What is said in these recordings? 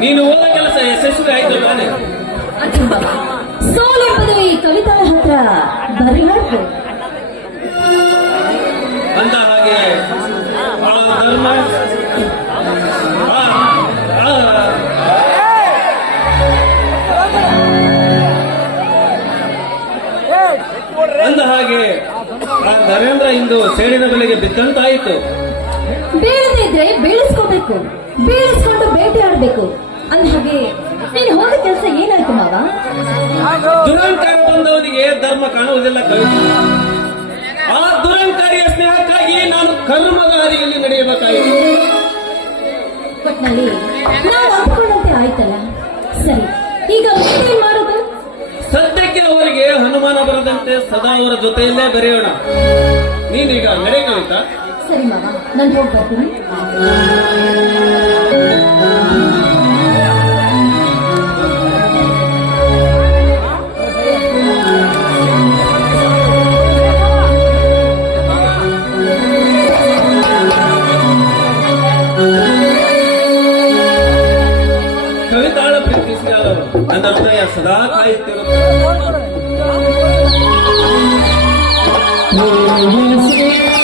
ನೀನು ಓದ ಕೆಲಸ ಯಶಸ್ವಿ ಆಯ್ತು ತಾನೆ ಅದು ಮಾವ ಸೋಲೆ ಪದವಿ ಕವಿತಾ ಹತ್ರ ಬರೆಯಬೇಕು ಅಂದ ಹಾಗೆ ಆ ಧರ್ಮ ಅಂದ ಹಾಗೆ ಆ ನರೇಂದ್ರ ಇಂದು ಸೇಡಿನ ಬೆಲೆಗೆ ಬಿದ್ದಂತಾಯಿತು ಬೀಳದಿದ್ರೆ ಬೀಳಿಸ್ಕೋಬೇಕು ಬೀಳಿಸ್ಕೊಂಡು ಬೇಟೆ ಆಡ್ಬೇಕು ಅಂದ ಹಾಗೆ ನೀನು ಹೋದ ಕೆಲಸ ಏನಾಯ್ತು ಮಾವ? ದುರಂಕಾರ ಬಂದವನಿಗೆ ಧರ್ಮ ಕಾಣುವುದಿಲ್ಲ ಕವಿತೆ ಆ ದುರಂಕಾರಿಯ ಸ್ನೇಹಕ್ಕಾಗಿ ನಾನು ಕರ್ಮದ ಹಾದಿಯಲ್ಲಿ ನಡೆಯಬೇಕಾಯಿತು. ಒಟ್ನಲ್ಲಿ ನಾವು ಅಂದ್ಕೊಂಡಂತೆ ಆಯ್ತಲ್ಲ? ಸರಿ ಈಗ ಏನ್ ಮಾಡೋದು? ಸದ್ಯಕ್ಕೆ ಅವರಿಗೆ ಹನುಮಾನ ಬರದಂತೆ ಸದಾ ಅವರ ಜೊತೆಯಲ್ಲೇ ಬೆರೆಯೋಣ. ನೀನೀಗ ನಡೆಯ ಸರಿ ಮಾವ ನಾನು ಹೋಗಿ ನನ್ನ ಹೃದಯ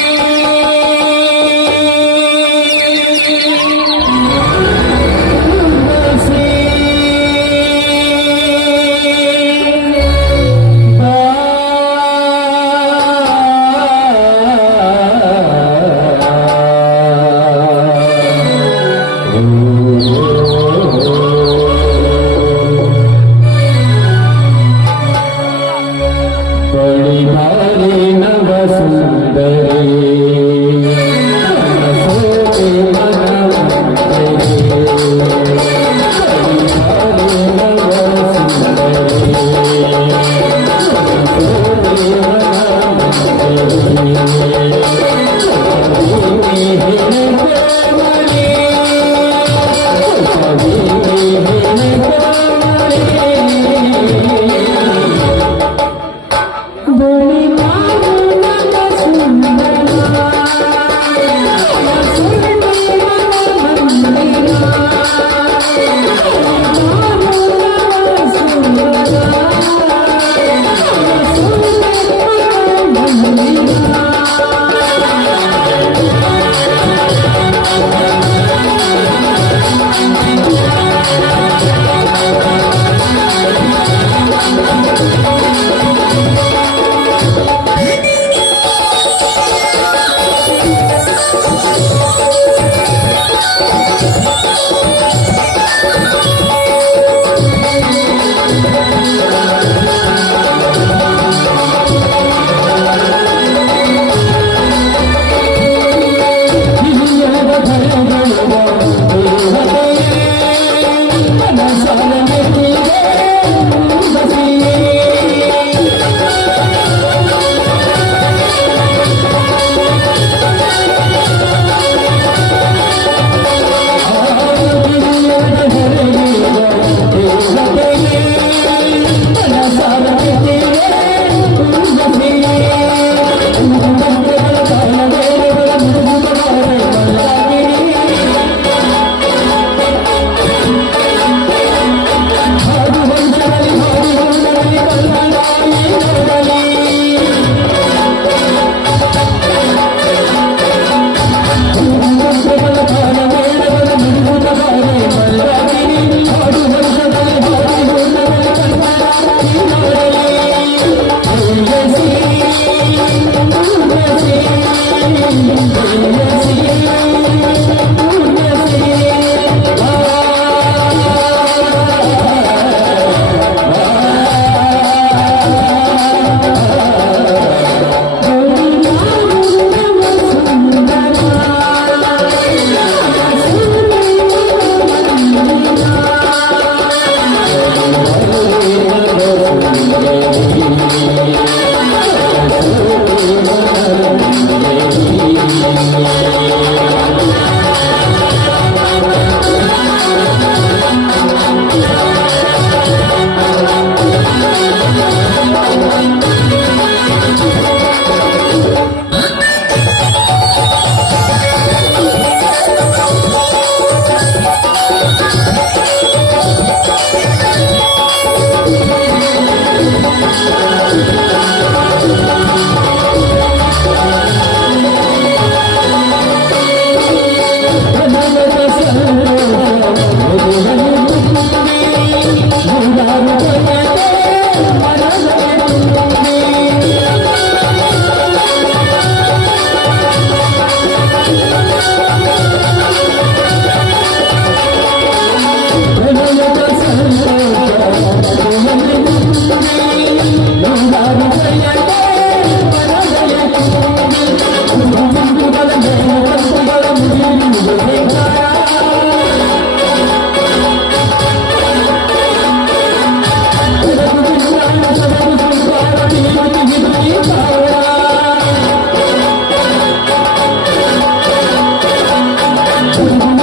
Thank you.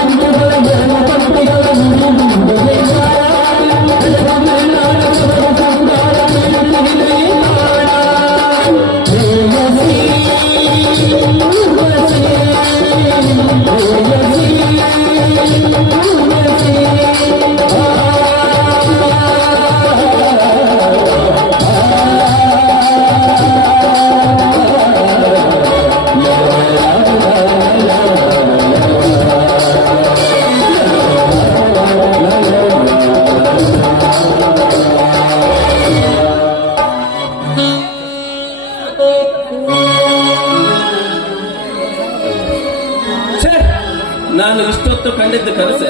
ನಾನು ಇಷ್ಟೊತ್ತು ಕಂಡಿದ್ದ ಕನಸೆ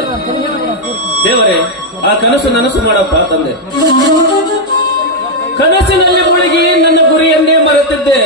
ದೇವರೇ, ಆ ಕನಸು ನನಸು ಮಾಡಪ್ಪ ತಂದೆ ಕನಸಿನಲ್ಲಿ ಮುಳುಗಿ ನನ್ನ ಗುರಿಯನ್ನೇ ಮರೆತಿದ್ದೆ!